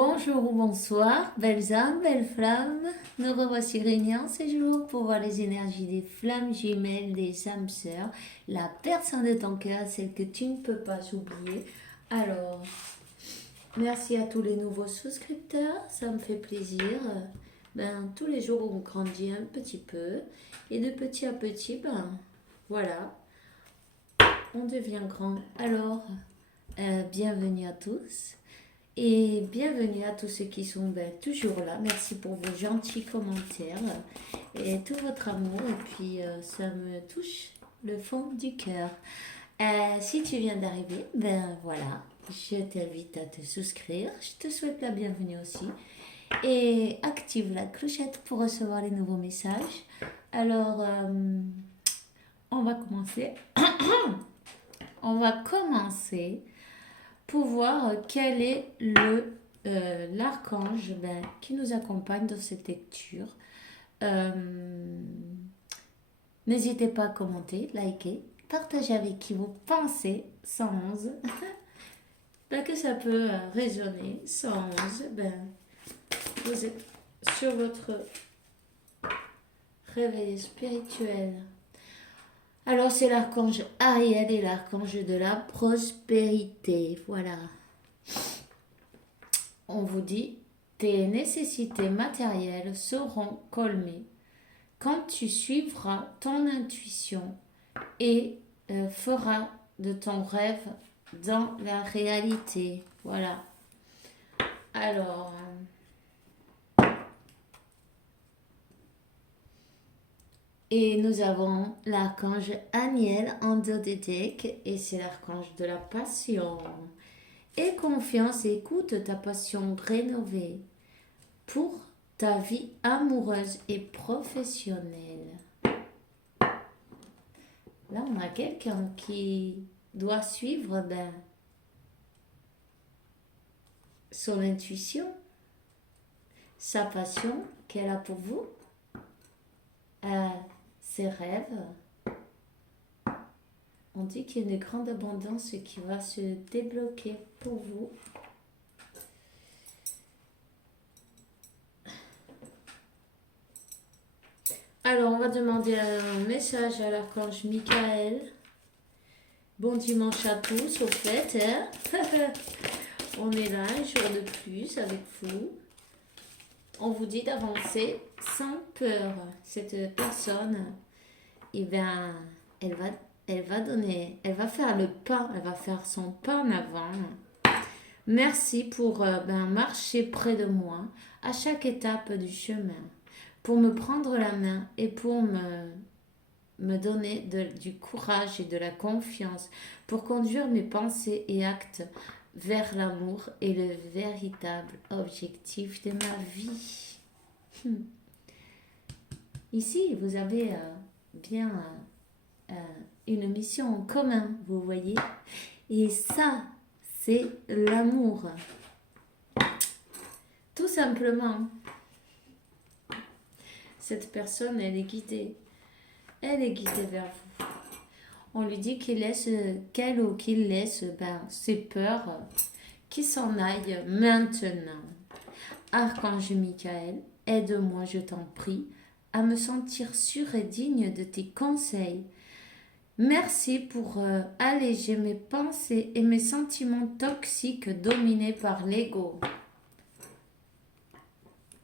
Bonjour ou bonsoir, belles âmes, belles flammes. Nous revoici réunis en ce jour pour voir les énergies des flammes jumelles, des âmes sœurs, la personne de ton cœur, celle que tu ne peux pas oublier. Alors, merci à tous les nouveaux souscripteurs, ça me fait plaisir. Tous les jours, on grandit un petit peu et de petit à petit, voilà, on devient grand. Alors, bienvenue à tous. Et bienvenue à tous ceux qui sont toujours là. Merci pour vos gentils commentaires et tout votre amour. Et puis, ça me touche le fond du cœur. Si tu viens d'arriver, voilà, je t'invite à te souscrire. Je te souhaite la bienvenue aussi. Et active la clochette pour recevoir les nouveaux messages. Alors, on va commencer. On va commencer pour voir quel est l'archange qui nous accompagne dans cette lecture. N'hésitez pas à commenter, liker, partager avec qui vous pensez. 111, que ça peut résonner. 111, vous êtes sur votre réveil spirituel. Alors, c'est l'archange Ariel et l'archange de la prospérité. Voilà. On vous dit, tes nécessités matérielles seront colmées quand tu suivras ton intuition et feras de ton rêve dans la réalité. Voilà. Alors... Et nous avons l'archange Aniel en dodédèque et c'est l'archange de la passion. Aie confiance et écoute ta passion rénovée pour ta vie amoureuse et professionnelle. Là, on a quelqu'un qui doit suivre son intuition, sa passion qu'elle a pour vous. Ses rêves. On dit qu'il y a une grande abondance qui va se débloquer pour vous. Alors, on va demander un message à l'archange Michael. Bon dimanche à tous, au fait. On est là, un jour de plus avec vous. On vous dit d'avancer sans peur. Cette personne, elle va faire le pas, elle va faire son pas en avant. Merci pour marcher près de moi à chaque étape du chemin, pour me prendre la main et pour me donner du courage et de la confiance, pour conduire mes pensées et actes vers l'amour et le véritable objectif de ma vie. Ici, vous avez bien une mission en commun, vous voyez. Et ça, c'est l'amour. Tout simplement. Cette personne, elle est guidée. Elle est guidée vers vous. On lui dit qu'elle ou qu'il laisse ses peurs qui s'en aillent maintenant. Archange Michael, aide-moi, je t'en prie, à me sentir sûre et digne de tes conseils. Merci pour alléger mes pensées et mes sentiments toxiques dominés par l'ego.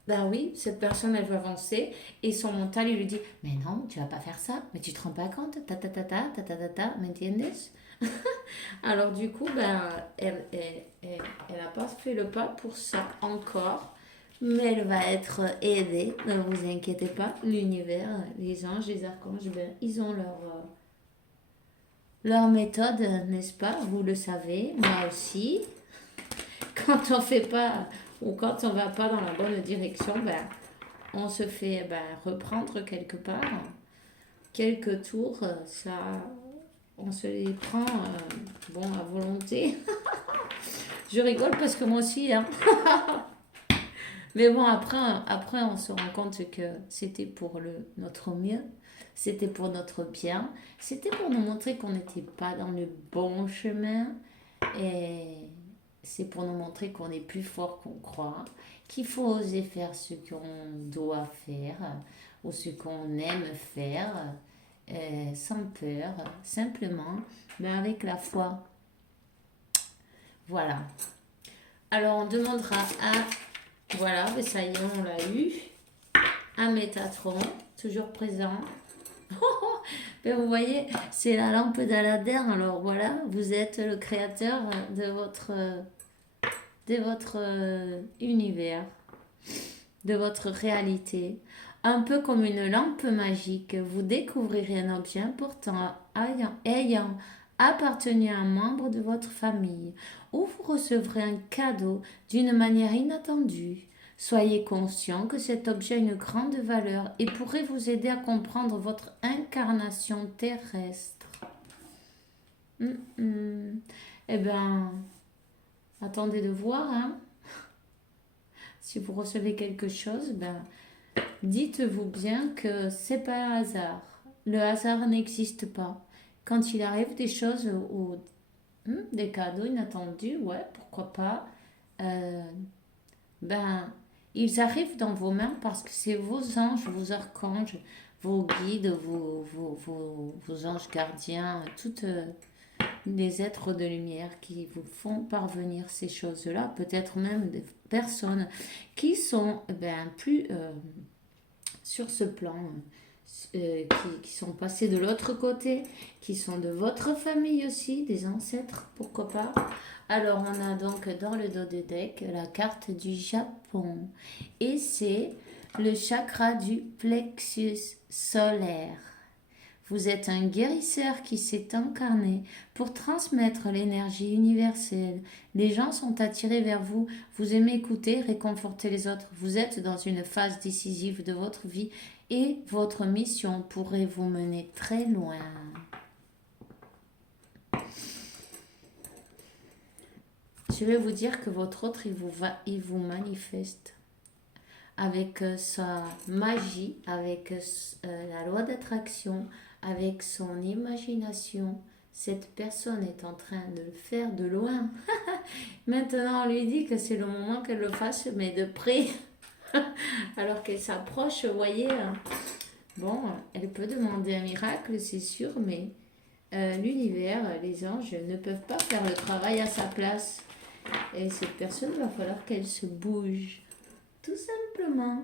Oui, cette personne, elle veut avancer et son mental, il lui dit « Mais non, tu vas pas faire ça, mais tu te rends pas compte, ¿me entiendes ?» Alors du coup, elle n'a pas fait le pas pour ça encore, mais elle va être aidée, ne vous inquiétez pas. L'univers, les anges, les archanges, ils ont leur méthode, n'est-ce pas? Vous le savez, moi aussi. Quand on fait pas ou quand on va pas dans la bonne direction, on se fait reprendre quelque part. Quelques tours, on se les prend à volonté. Je rigole parce que moi aussi, hein. Mais bon, après, on se rend compte que c'était pour notre mieux. C'était pour notre bien. C'était pour nous montrer qu'on n'était pas dans le bon chemin. c'est pour nous montrer qu'on est plus fort qu'on croit, qu'il faut oser faire ce qu'on doit faire ou ce qu'on aime faire sans peur, simplement, mais avec la foi. Voilà. Alors on demandera voilà, mais ça y est, on l'a eu, à Métatron, toujours présent. Mais vous voyez, c'est la lampe d'Aladin. Alors voilà, vous êtes le créateur de votre univers, de votre réalité. Un peu comme une lampe magique, vous découvrirez un objet important ayant appartenu à un membre de votre famille, ou vous recevrez un cadeau d'une manière inattendue. Soyez conscient que cet objet a une grande valeur et pourrait vous aider à comprendre votre incarnation terrestre. Eh bien, attendez de voir, hein. Si vous recevez quelque chose, ben, dites-vous bien que c'est pas un hasard. Le hasard n'existe pas. Quand il arrive des choses ou des cadeaux inattendus, ouais, pourquoi pas, ben, ils arrivent dans vos mains parce que c'est vos anges, vos archanges, vos guides, vos anges gardiens, toutes les êtres de lumière qui vous font parvenir ces choses-là, peut-être même des personnes qui sont plus sur ce plan, qui sont passés de l'autre côté, qui sont de votre famille aussi, des ancêtres, pourquoi pas. Alors on a donc dans le dos de deck la carte du Japon et c'est le chakra du plexus solaire. Vous êtes un guérisseur qui s'est incarné pour transmettre l'énergie universelle. Les gens sont attirés vers vous. Vous aimez écouter, réconforter les autres. Vous êtes dans une phase décisive de votre vie et votre mission pourrait vous mener très loin. Je vais vous dire que votre autre, il vous manifeste avec sa magie, avec la loi d'attraction, avec son imagination. Cette personne est en train de le faire de loin. Maintenant, on lui dit que c'est le moment qu'elle le fasse, mais de près. Alors qu'elle s'approche, vous voyez. Bon, elle peut demander un miracle, c'est sûr, mais l'univers, les anges ne peuvent pas faire le travail à sa place. Et cette personne, il va falloir qu'elle se bouge. Tout simplement.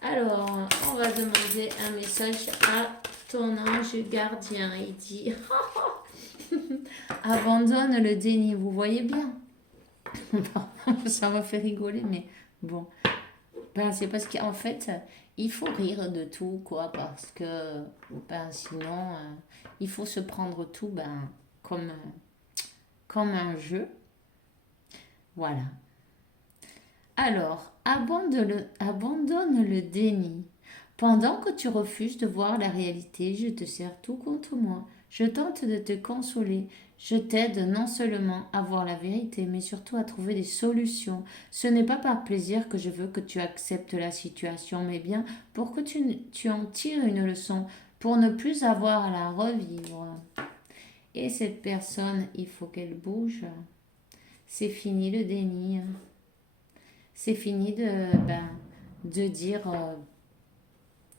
Alors, on va demander un message à ton ange gardien. Il dit abandonne le déni. Vous voyez bien. Ça m'a fait rigoler, mais bon. Ben, c'est parce qu'en fait, il faut rire de tout, quoi, parce que sinon, il faut se prendre tout comme un jeu. Voilà. Alors, abandonne le déni. Pendant que tu refuses de voir la réalité, je te sers tout contre moi. Je tente de te consoler. Je t'aide non seulement à voir la vérité, mais surtout à trouver des solutions. Ce n'est pas par plaisir que je veux que tu acceptes la situation, mais bien pour que tu en tires une leçon, pour ne plus avoir à la revivre. Et cette personne, il faut qu'elle bouge. C'est fini le déni. C'est fini de dire,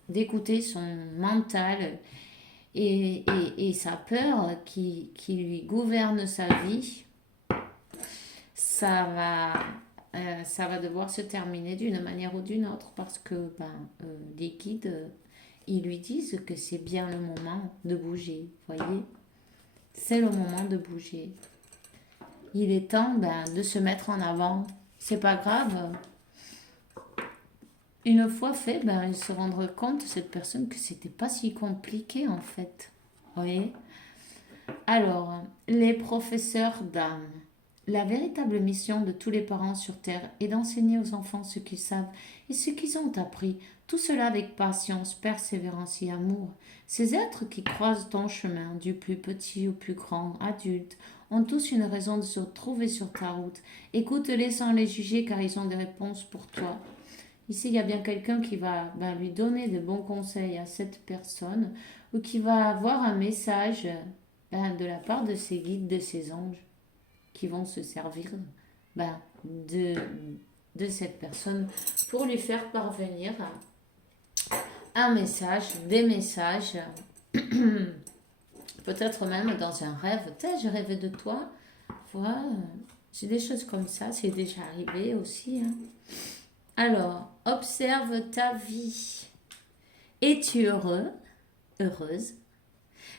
d'écouter son mental et sa peur qui lui gouverne sa vie. Ça va devoir se terminer d'une manière ou d'une autre parce que les guides, ils lui disent que c'est bien le moment de bouger, voyez. C'est le moment de bouger. Il est temps de se mettre en avant. C'est pas grave. Une fois fait, il se rendra compte, cette personne, que c'était pas si compliqué en fait. Vous voyez? Alors, les professeurs d'âme. La véritable mission de tous les parents sur Terre est d'enseigner aux enfants ce qu'ils savent et ce qu'ils ont appris. Tout cela avec patience, persévérance et amour. Ces êtres qui croisent ton chemin, du plus petit au plus grand adulte, ont tous une raison de se retrouver sur ta route. Écoute-les sans les juger car ils ont des réponses pour toi. Ici, il y a bien quelqu'un qui va lui donner de bons conseils à cette personne ou qui va avoir un message de la part de ses guides, de ses anges, qui vont se servir ben, de cette personne pour lui faire parvenir un message, des messages, peut-être même dans un rêve. Peut-être j'ai rêvé de toi. Voilà, c'est des choses comme ça, c'est déjà arrivé aussi, hein. Alors, observe ta vie. Es-tu heureux, heureuse?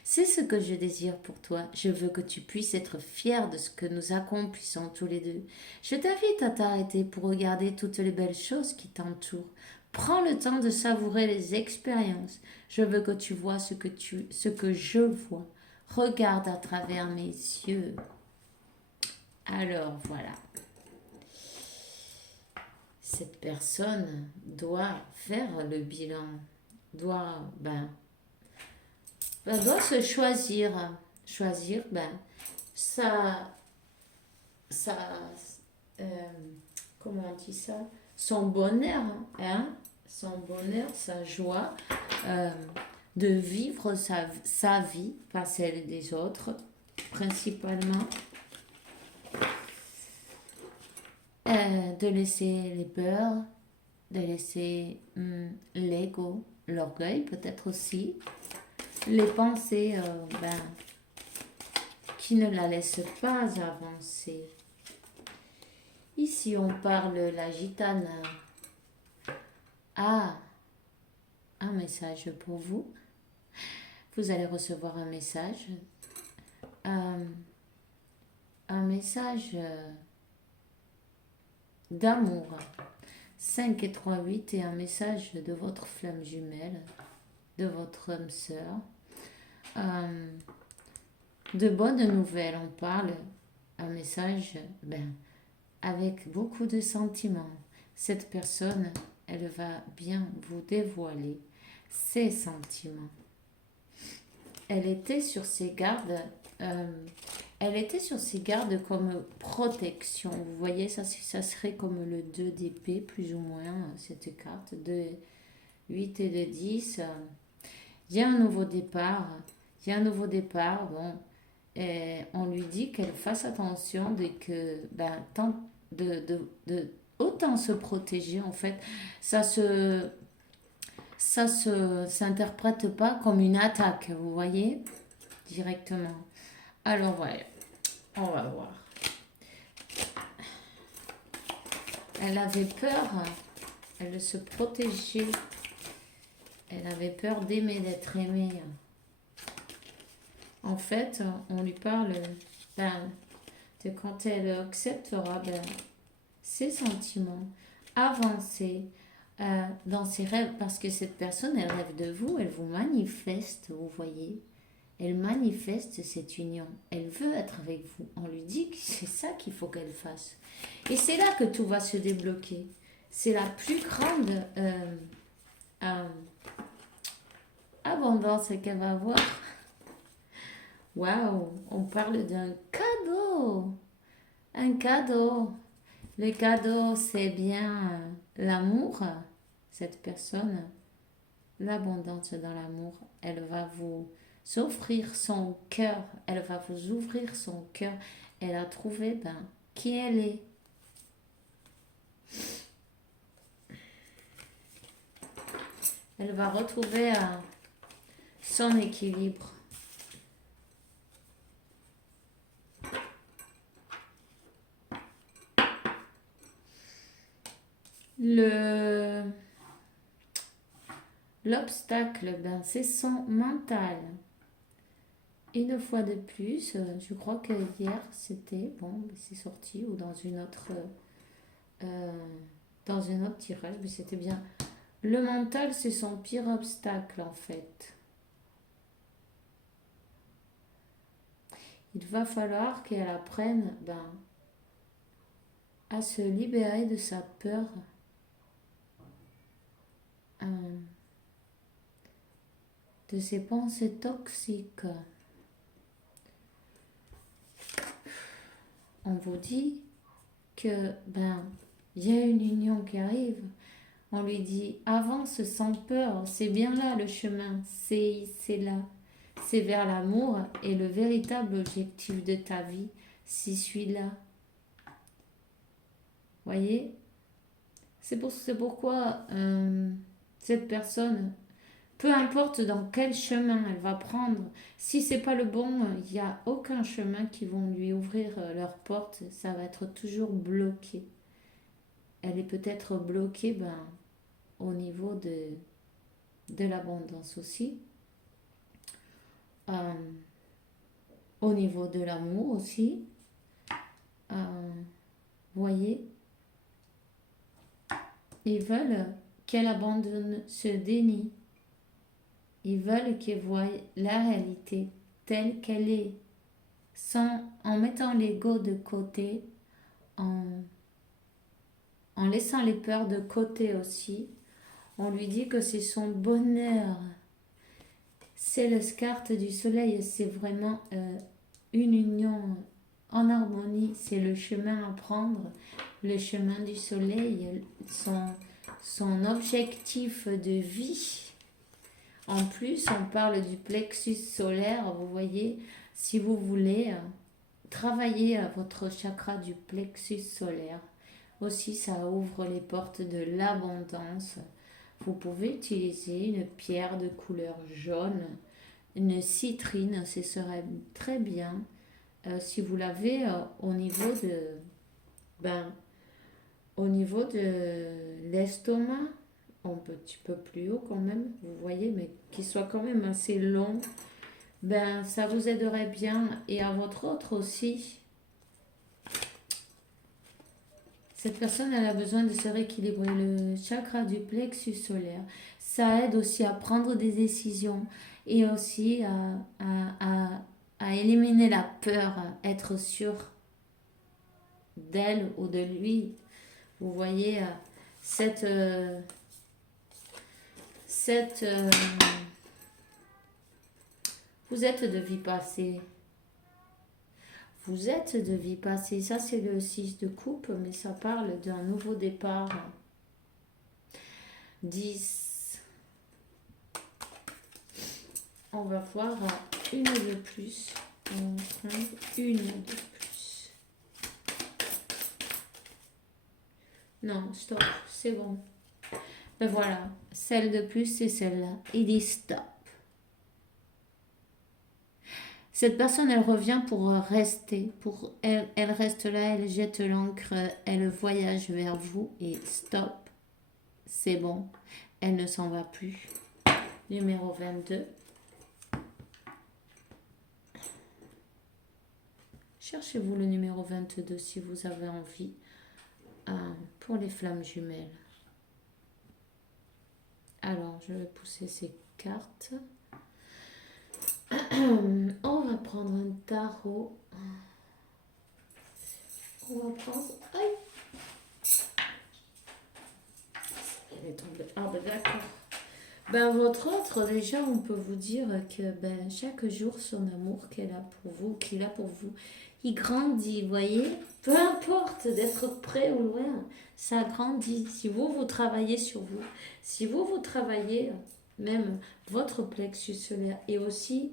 C'est ce que je désire pour toi. Je veux que tu puisses être fier de ce que nous accomplissons tous les deux. Je t'invite à t'arrêter pour regarder toutes les belles choses qui t'entourent. Prends le temps de savourer les expériences. Je veux que tu vois ce que je vois. Regarde à travers mes yeux. Alors voilà. Cette personne doit faire le bilan, doit se choisir sa, sa euh, comment on dit ça, son bonheur, hein, son bonheur, sa joie euh, de vivre sa vie, pas celle des autres, principalement. De laisser les peurs, de laisser l'ego, l'orgueil peut-être aussi, les pensées qui ne la laissent pas avancer. Ici on parle la gitane. Ah, un message pour vous. Vous allez recevoir un message. Un message d'amour. 5 et 3, 8 et un message de votre flamme jumelle, de votre âme sœur. De bonnes nouvelles, on parle, un message avec beaucoup de sentiments. Cette personne, elle va bien vous dévoiler ses sentiments. Elle était sur ses gardes. Elle était sur ses gardes comme protection. Vous voyez, ça serait comme le 2 d'épée, plus ou moins, cette carte. De 8 et de 10. Il y a un nouveau départ. Il y a un nouveau départ. Bon, et on lui dit qu'elle fasse attention de que, autant se protéger, en fait. Ça s'interprète pas comme une attaque, vous voyez, directement. Alors, voilà. On va voir. Elle avait peur, elle se protégeait. Elle avait peur d'aimer, d'être aimée. En fait, on lui parle de quand elle acceptera ses sentiments, avancer dans ses rêves, parce que cette personne, elle rêve de vous, elle vous manifeste, vous voyez. Elle manifeste cette union. Elle veut être avec vous. On lui dit que c'est ça qu'il faut qu'elle fasse. Et c'est là que tout va se débloquer. C'est la plus grande abondance qu'elle va avoir. Waouh, on parle d'un cadeau. Un cadeau. Le cadeau, c'est bien l'amour. Cette personne, l'abondance dans l'amour, elle va vous s'offrir son cœur, elle va vous ouvrir son cœur. Elle a trouvé qui elle est. Elle va retrouver son équilibre. L'obstacle, c'est son mental. Une fois de plus, je crois que hier c'était, c'est sorti ou dans un autre tirage, mais c'était bien. Le mental, c'est son pire obstacle en fait. Il va falloir qu'elle apprenne à se libérer de sa peur. De ses pensées toxiques. On vous dit que il y a une union qui arrive. On lui dit avance sans peur, c'est bien là le chemin, c'est là. C'est vers l'amour et le véritable objectif de ta vie, c'est celui-là. Voyez? C'est pourquoi cette personne, peu importe dans quel chemin elle va prendre, si c'est pas le bon, il n'y a aucun chemin qui vont lui ouvrir leur porte. Ça va être toujours bloqué. Elle est peut-être bloquée au niveau de l'abondance aussi. Euh, Au niveau de l'amour aussi. Voyez, ils veulent qu'elle abandonne ce déni. Ils veulent qu'elle voie la réalité telle qu'elle est, en mettant l'ego de côté, en, en laissant les peurs de côté aussi. On lui dit que c'est son bonheur. C'est le carte du soleil, c'est vraiment une union en harmonie. C'est le chemin à prendre, le chemin du soleil, son objectif de vie. En plus, on parle du plexus solaire. Vous voyez, si vous voulez travailler à votre chakra du plexus solaire, aussi ça ouvre les portes de l'abondance. Vous pouvez utiliser une pierre de couleur jaune, une citrine, ce serait très bien. Si vous l'avez au niveau de l'estomac, un petit peu plus haut quand même, vous voyez, mais qui soit quand même assez long, ça vous aiderait bien. Et à votre autre aussi, cette personne, elle a besoin de se rééquilibrer le chakra du plexus solaire. Ça aide aussi à prendre des décisions et aussi à éliminer la peur, à être sûr d'elle ou de lui. Vous voyez, cette vous êtes de vie passée. Vous êtes de vie passée. Ça, c'est le 6 de coupe, mais ça parle d'un nouveau départ. 10. On va voir une de plus. On va prendre une de plus. Non, stop, c'est bon. Voilà, celle de plus, c'est celle-là. Il dit stop. Cette personne, elle revient pour rester. Elle reste là, elle jette l'ancre, elle voyage vers vous et stop. C'est bon. Elle ne s'en va plus. Numéro 22. Cherchez-vous le numéro 22 si vous avez envie pour les flammes jumelles. Alors, je vais pousser ces cartes. On va prendre un tarot. On va prendre... Aïe! Elle est tombée. Ah ben d'accord. Votre autre, déjà, on peut vous dire que chaque jour, son amour qu'il a pour vous, il grandit, voyez. Peu importe d'être près ou loin, ça grandit. Si vous travaillez sur vous, si vous travaillez même votre plexus solaire et aussi,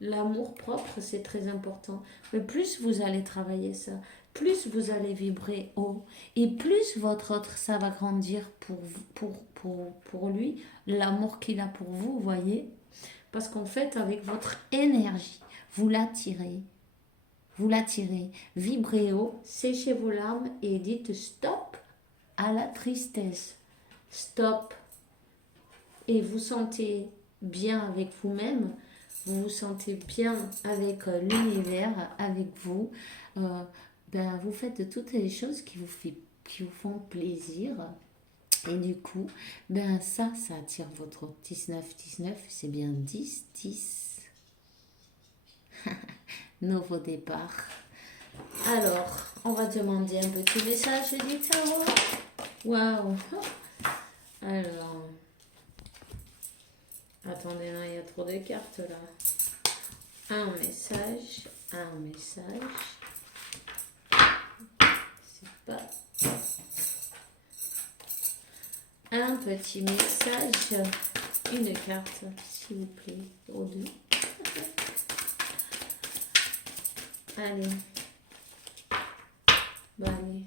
l'amour propre, c'est très important. Mais plus vous allez travailler ça, plus vous allez vibrer haut et plus votre autre, ça va grandir pour lui, l'amour qu'il a pour vous, voyez. Parce qu'en fait, avec votre énergie, vous l'attirez, vibrez haut, séchez vos larmes et dites stop à la tristesse, stop. Et vous sentez bien avec vous-même, vous vous sentez bien avec l'univers, avec vous. Vous faites toutes les choses qui vous font plaisir. Et du coup, ça attire votre 19-19, c'est bien 10-10. Nouveau départ. Alors, on va demander un petit message du tarot. Waouh! Alors, attendez, là, il y a trop de cartes, là. Un message. C'est pas... Un petit message. Une carte, s'il vous plaît, aux deux. Allez. Allez.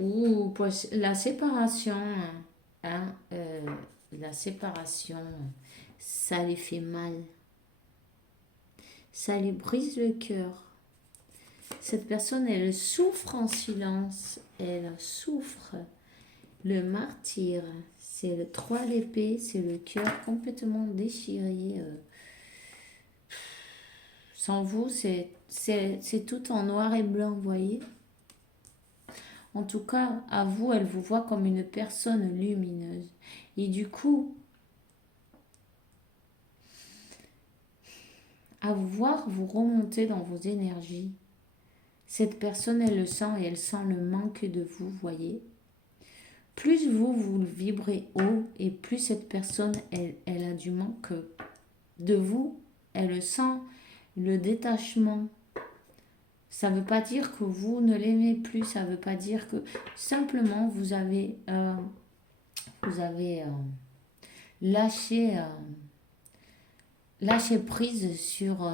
Ou pues, la séparation, hein, la séparation, ça lui fait mal. Ça lui brise le cœur. Cette personne, elle souffre en silence. Elle souffre. Le martyr, c'est le 3 d'épée, c'est le cœur complètement déchiré. Sans vous, c'est tout en noir et blanc, vous voyez. En tout cas, à vous, elle vous voit comme une personne lumineuse. Et du coup, à vous voir, vous remonter dans vos énergies. Cette personne, elle le sent et elle sent le manque de vous, voyez. Plus vous vibrez haut et plus cette personne, elle a du manque de vous. Elle sent le détachement. Ça ne veut pas dire que vous ne l'aimez plus, ça ne veut pas dire que simplement vous avez lâché, lâché prise sur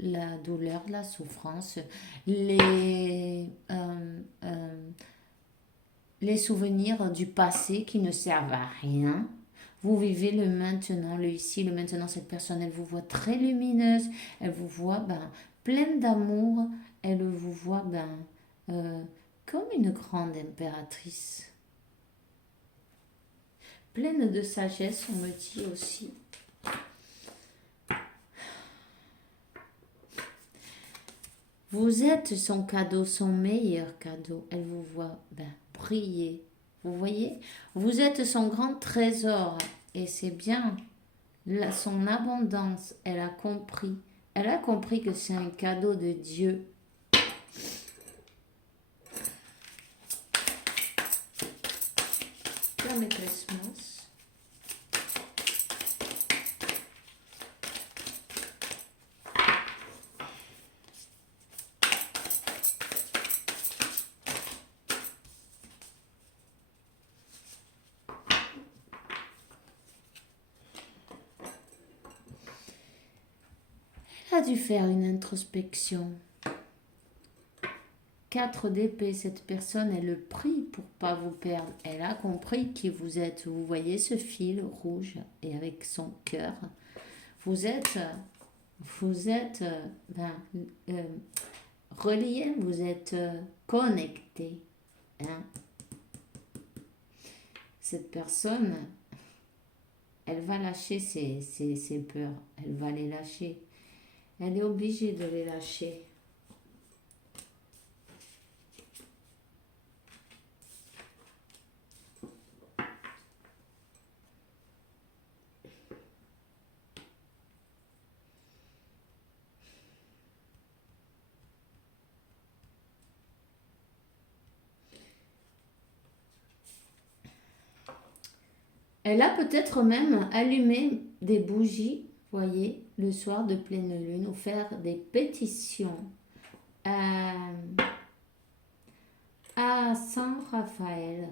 la douleur, la souffrance, les souvenirs du passé qui ne servent à rien. Vous vivez le maintenant, le ici, le maintenant. Cette personne, elle vous voit très lumineuse, elle vous voit pleine d'amour, elle vous voit comme une grande impératrice. Pleine de sagesse, on me dit aussi. Vous êtes son cadeau, son meilleur cadeau. Elle vous voit briller. Vous voyez? Vous êtes son grand trésor. Et c'est bien. Son abondance, elle a compris. Elle a compris que c'est un cadeau de Dieu. La maîtresse Mons. Elle a dû faire une introspection. 4 d'épée, cette personne, elle le prie pour pas vous perdre. Elle a compris qui vous êtes. Vous voyez ce fil rouge et avec son cœur. Vous êtes reliés, vous êtes connectés. Hein. Cette personne, elle va lâcher ses peurs. Elle va les lâcher. Elle est obligée de les lâcher. Elle a peut-être même allumé des bougies, voyez, le soir de pleine lune, ou faire des pétitions à Saint Raphaël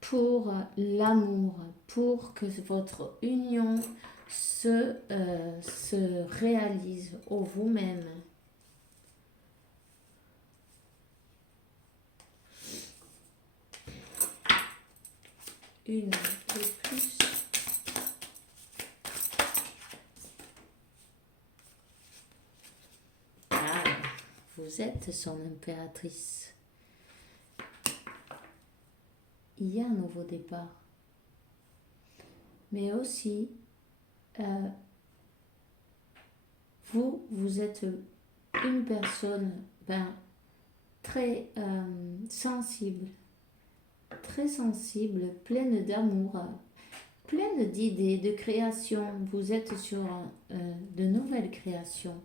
pour l'amour, pour que votre union se réalise au vous-même. Une de plus. Ah, vous êtes son impératrice. Il y a un nouveau départ. Mais aussi, vous êtes une personne très sensible, pleine d'amour, pleine d'idées, de création. Vous êtes sur de nouvelles créations.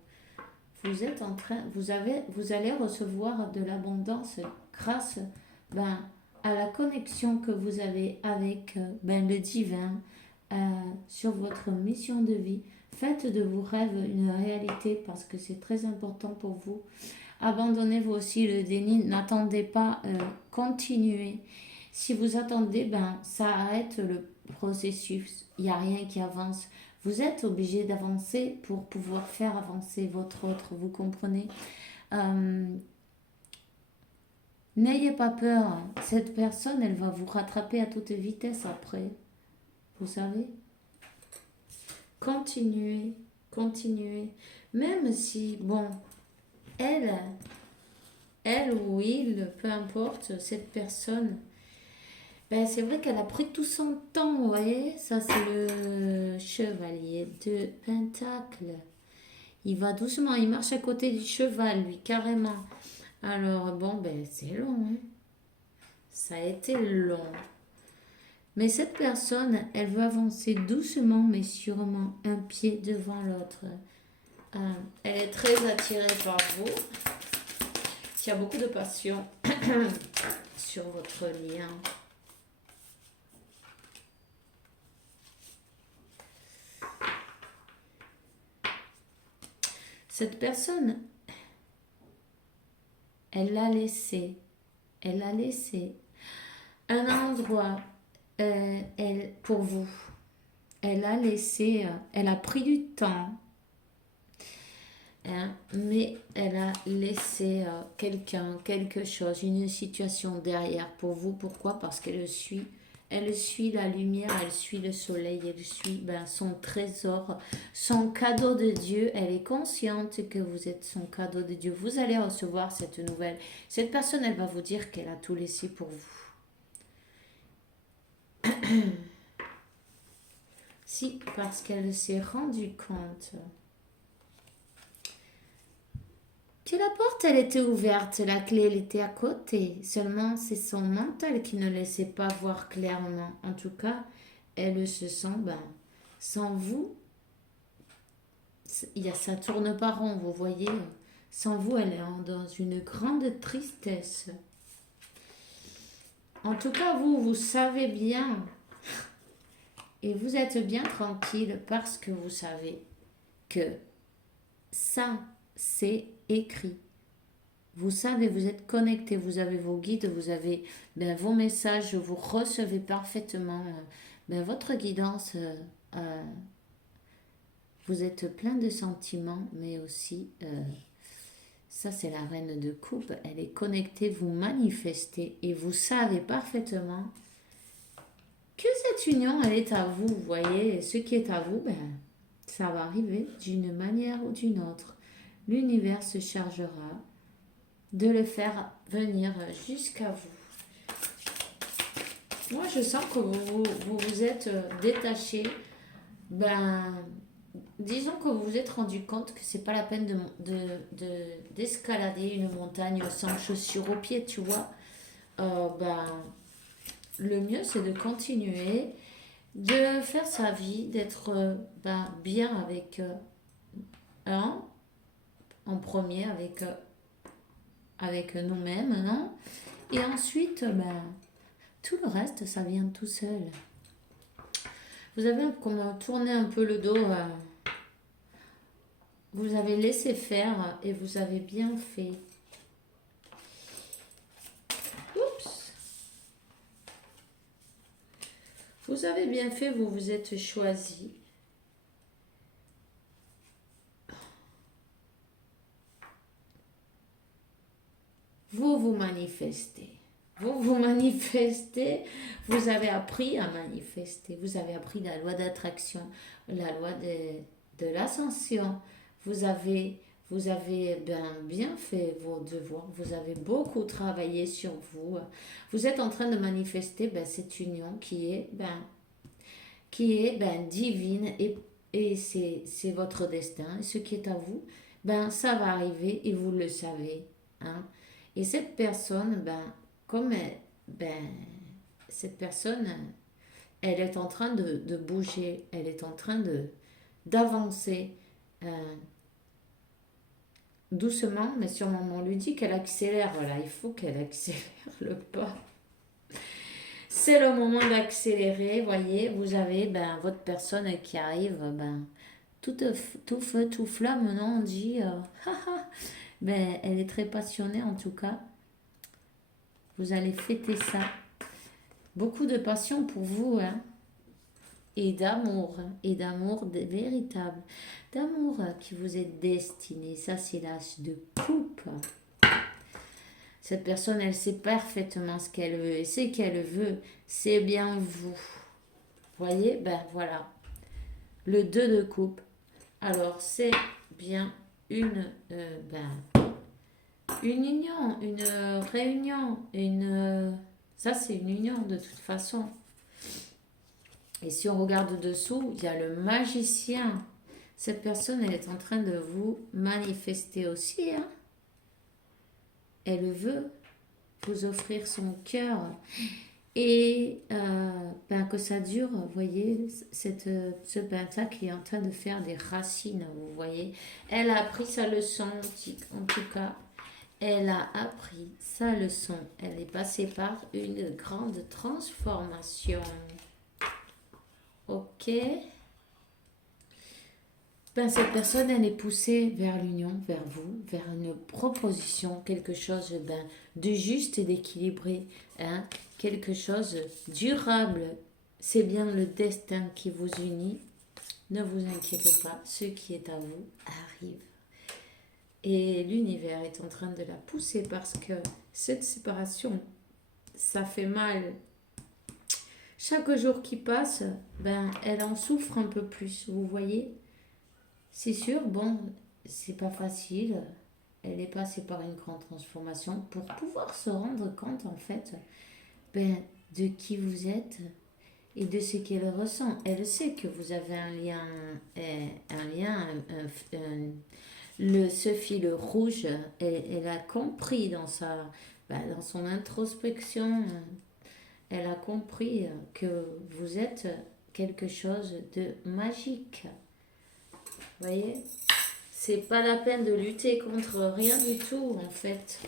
Vous êtes en train, vous allez recevoir de l'abondance grâce à la connexion que vous avez avec le divin sur votre mission de vie. Faites de vos rêves une réalité parce que c'est très important pour vous. Abandonnez vous aussi le déni, n'attendez pas, continuez. Si vous attendez, ça arrête le processus, il n'y a rien qui avance. Vous êtes obligé d'avancer pour pouvoir faire avancer votre autre, vous comprenez? N'ayez pas peur. Cette personne, elle va vous rattraper à toute vitesse après. Vous savez? Continuez, continuez. Même si, bon, elle, elle ou il, peu importe, cette personne, ben, c'est vrai qu'elle a pris tout son temps, vous voyez? Ça, c'est le chevalier de Pentacle. Il va doucement, il marche à côté du cheval, lui, carrément. Alors, bon, ben, c'est long, hein. Ça a été long. Mais cette personne, elle veut avancer doucement, mais sûrement, un pied devant l'autre. Elle est très attirée par vous. Il y a beaucoup de passion sur votre lien. Cette personne, elle a laissé un endroit pour vous. Elle a laissé, elle a pris du temps, hein, mais elle a laissé quelqu'un, quelque chose, une situation derrière pour vous. Pourquoi? Parce qu'elle suit. Elle suit la lumière, elle suit le soleil, elle suit son trésor, son cadeau de Dieu. Elle est consciente que vous êtes son cadeau de Dieu. Vous allez recevoir cette nouvelle. Cette personne, elle va vous dire qu'elle a tout laissé pour vous. Si, parce qu'elle s'est rendue compte que la porte, elle était ouverte, la clé, elle était à côté. Seulement, c'est son mental qui ne laissait pas voir clairement. En tout cas, elle se sent, sans vous, ça tourne pas rond, vous voyez. Sans vous, elle est dans une grande tristesse. En tout cas, vous savez bien. Et vous êtes bien tranquille parce que vous savez que ça, c'est écrit. Vous savez, vous êtes connecté, vous avez vos guides, vous avez vos messages, vous recevez parfaitement votre guidance. Vous êtes plein de sentiments, mais aussi, ça c'est la reine de coupe, elle est connectée, vous manifestez et vous savez parfaitement que cette union, elle est à vous, vous voyez, et ce qui est à vous, ça va arriver d'une manière ou d'une autre. L'univers se chargera de le faire venir jusqu'à vous. Moi, je sens que vous êtes détaché. Disons que vous vous êtes rendu compte que c'est pas la peine d'escalader une montagne sans chaussures aux pieds, tu vois. Le mieux, c'est de continuer, de faire sa vie, d'être bien avec en premier, avec nous-mêmes, non? Et ensuite, tout le reste, ça vient tout seul. Vous avez tourné un peu le dos, vous avez laissé faire et vous avez bien fait. Oups! Vous avez bien fait, vous vous êtes choisi. Vous manifestez. Vous manifestez, vous avez appris à manifester, vous avez appris la loi d'attraction, la loi de l'ascension, vous avez bien fait vos devoirs, vous avez beaucoup travaillé sur vous, vous êtes en train de manifester cette union qui est divine et c'est votre destin, et ce qui est à vous, ça va arriver et vous le savez, hein. Et cette personne, comme cette personne, elle est en train de bouger, elle est en train d'avancer doucement, mais sûrement. On lui dit qu'elle accélère, voilà, il faut qu'elle accélère le pas. C'est le moment d'accélérer, voyez, vous avez votre personne qui arrive, tout feu, tout flamme, non, on dit, elle est très passionnée en tout cas. Vous allez fêter ça. Beaucoup de passion pour vous, hein. Et d'amour véritable. D'amour qui vous est destiné. Ça, c'est l'âge de coupe. Cette personne, elle sait parfaitement ce qu'elle veut. Et ce qu'elle veut, c'est bien vous. Voyez, ben voilà. Le 2 de coupe. Alors, c'est bien une union, une réunion, ça, c'est une union de toute façon. Et si on regarde dessous, il y a le magicien. Cette personne, elle est en train de vous manifester aussi. Hein. Elle veut vous offrir son cœur. Et que ça dure, vous voyez, ce pentacle qui est en train de faire des racines, vous voyez. Elle a appris sa leçon, en tout cas. Elle a appris sa leçon. Elle est passée par une grande transformation. Ok. Cette personne, elle est poussée vers l'union, vers vous, vers une proposition, quelque chose de juste et d'équilibré, hein, quelque chose durable. C'est bien le destin qui vous unit. Ne vous inquiétez pas, ce qui est à vous arrive. Et l'univers est en train de la pousser parce que cette séparation, ça fait mal. Chaque jour qui passe, elle en souffre un peu plus, vous voyez. C'est sûr, c'est pas facile. Elle est passée par une grande transformation pour pouvoir se rendre compte, en fait, de qui vous êtes et de ce qu'elle ressent. Elle sait que vous avez un lien, ce fil rouge. Elle a compris dans son introspection, elle a compris que vous êtes quelque chose de magique. Vous voyez, c'est pas la peine de lutter contre rien du tout, en fait.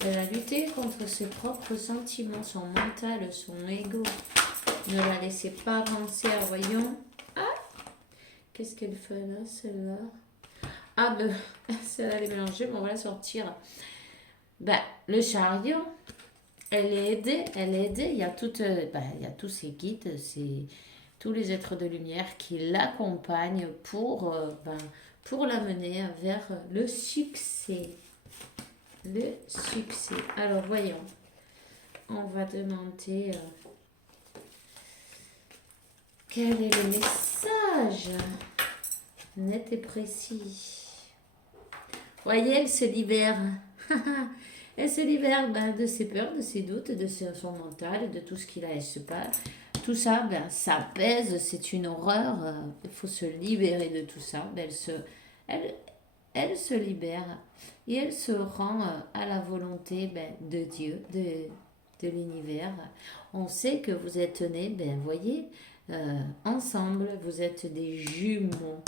Elle a lutté contre ses propres sentiments, son mental, son ego. Ne la laissez pas avancer, voyons. Ah, qu'est-ce qu'elle fait là, celle-là? Ah, celle-là, elle est mélangée, mais on va la sortir. Le chariot, elle est aidée. Il y a il y a tous ses guides, tous les êtres de lumière qui l'accompagnent pour l'amener vers le succès. Le succès. Alors, voyons. On va demander quel est le message net et précis. Voyez, elle se libère. Elle se libère de ses peurs, de ses doutes, de son mental, de tout ce qui la laisse pas. Tout ça, ça pèse, c'est une horreur. Il faut se libérer de tout ça. Elle se libère et elle se rend à la volonté de Dieu, de l'univers. On sait que vous êtes nés, voyez, ensemble, vous êtes des jumeaux.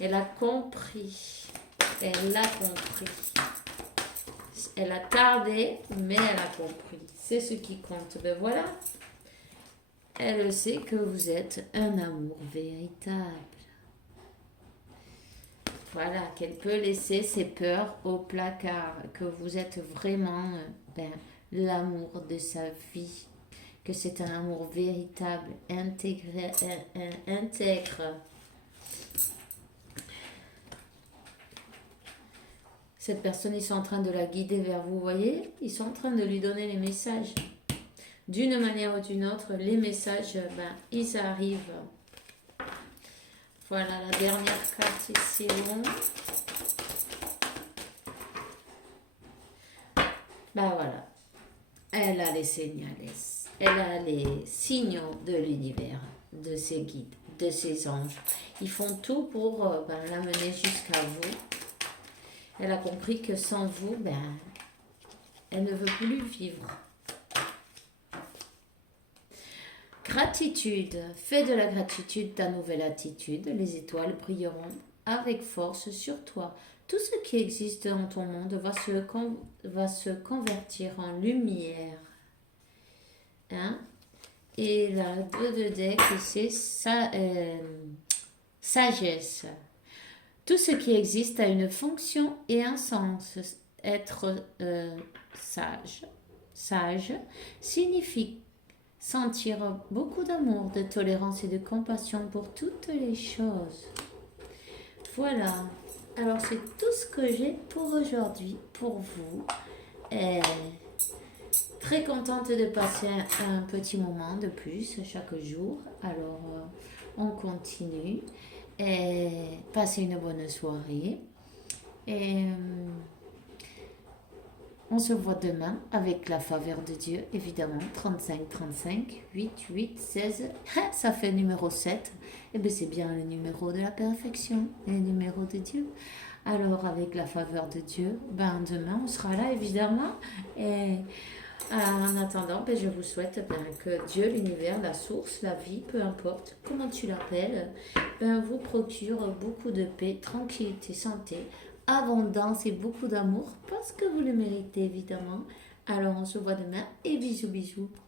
Elle a compris. Elle a compris. Elle a tardé, mais elle a compris. C'est ce qui compte. Voilà. Elle sait que vous êtes un amour véritable. Voilà, qu'elle peut laisser ses peurs au placard, que vous êtes vraiment l'amour de sa vie, que c'est un amour véritable, intègre. Cette personne, ils sont en train de la guider vers vous, voyez? Ils sont en train de lui donner les messages. D'une manière ou d'une autre, les messages, ils arrivent. Voilà, la dernière carte ici. Voilà. Elle a les signaux. Elle a les signaux de l'univers, de ses guides, de ses anges. Ils font tout pour l'amener jusqu'à vous. Elle a compris que sans vous, elle ne veut plus vivre. Gratitude. Fais de la gratitude ta nouvelle attitude. Les étoiles brilleront avec force sur toi. Tout ce qui existe dans ton monde va se convertir en lumière. Hein? Et la 2 de deck, c'est sagesse. Tout ce qui existe a une fonction et un sens. Être sage signifie sentir beaucoup d'amour, de tolérance et de compassion pour toutes les choses. Voilà. Alors c'est tout ce que j'ai pour aujourd'hui, pour vous. Et très contente de passer un petit moment de plus chaque jour. Alors, on continue et passer une bonne soirée. Et on se voit demain avec la faveur de Dieu, évidemment. 35, 35, 8, 8, 16. Ça fait numéro 7. Et bien, c'est bien le numéro de la perfection, le numéro de Dieu. Alors, avec la faveur de Dieu, ben, demain, on sera là, évidemment. Et en attendant, ben, je vous souhaite ben, que Dieu, l'univers, la source, la vie, peu importe comment tu l'appelles, ben, vous procure beaucoup de paix, tranquillité, santé, abondance et beaucoup d'amour parce que vous le méritez, évidemment. Alors, on se voit demain et bisous, bisous.